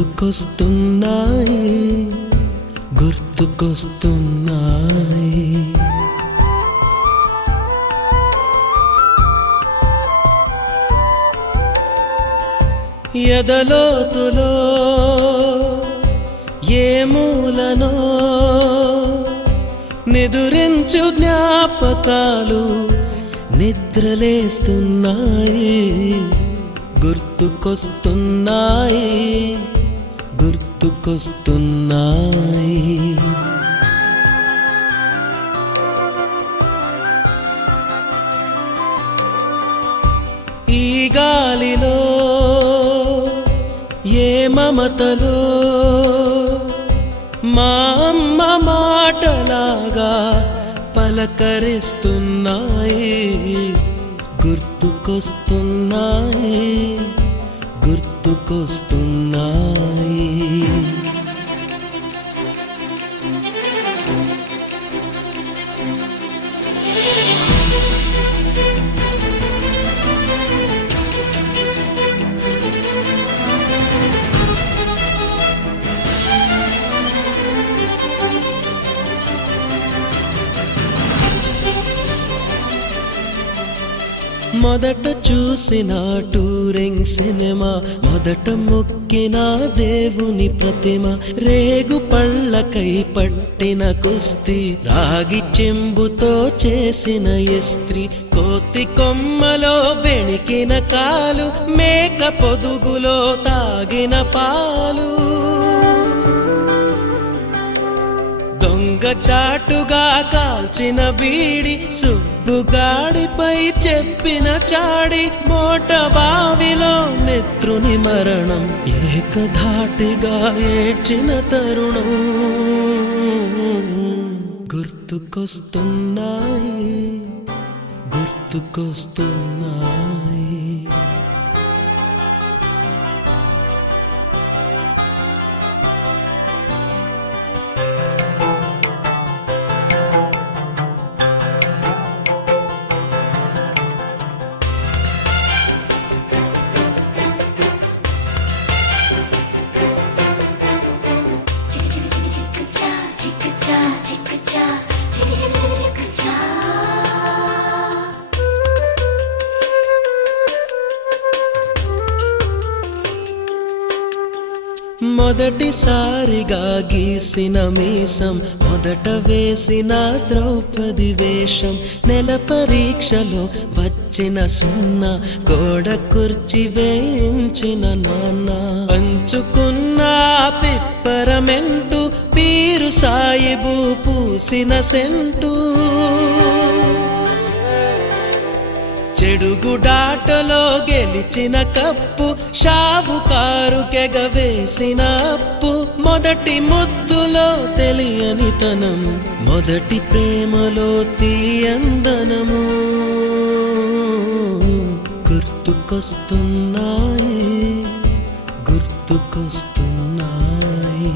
గుర్తుకొస్తున్నాయి గుర్తుకొస్తున్నాయి ఎదలోతులో ఏ మూలనో నిదురించు జ్ఞాపకాలు నిద్రలేస్తున్నాయి గుర్తుకొస్తున్నాయి గుర్తుకొస్తున్నాయి ఈ గాలిలో ఏ మమతలో మా అమ్మ మాటలాగా పలకరిస్తున్నాయి గుర్తుకొస్తున్నాయి గుర్తుకొస్తున్నాయి మొదట చూసిన టూరింగ్ సినిమా మొదట మొక్కిన దేవుని ప్రతిమ రేగు పళ్ళకై పట్టిన కుస్తీ రాగి చెంబుతో చేసిన ఇస్త్రీ కోతి కొమ్మలో బెణికిన కాలు మేక పొదుగులో తాగిన పాలు దొంగ చాటుగా కాల్చిన బీడి సుబ్బుగాడిపై చెప్పిన చాడి మోట బావిలో మిత్రుని మరణం ఏకధాటిగా ఏడ్చిన తరుణం గుర్తుకొస్తున్నాయి గుర్తుకొస్తున్నాయి మొదటిసారిగా గీసిన మీసం మొదట వేసిన ద్రౌపది వేషం నెల పరీక్షలో వచ్చిన సున్నా గోడ కుర్చీ వేయించిన నాన్న పంచుకున్న పిప్పరమెంటు పీరు సాయిబు పూసిన సెంటు చెడుగుడాటలో గెలిచిన కప్పు షావుకారు కెగవేసిన అప్పు మొదటి ముద్దులో తెలియనితనం మొదటి ప్రేమలో తీయందనము గుర్తుకొస్తున్నాయి గుర్తుకొస్తున్నాయి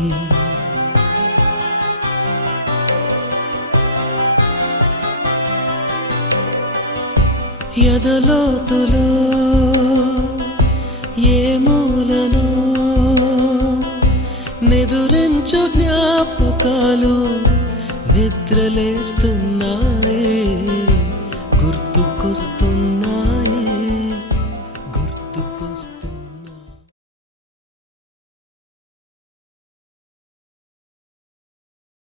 ఎదలోతులో ఏ మూలనో నిదురించు జ్ఞాపకాలు నిద్రలేస్తున్నాయి గుర్తుకొస్తున్నాయి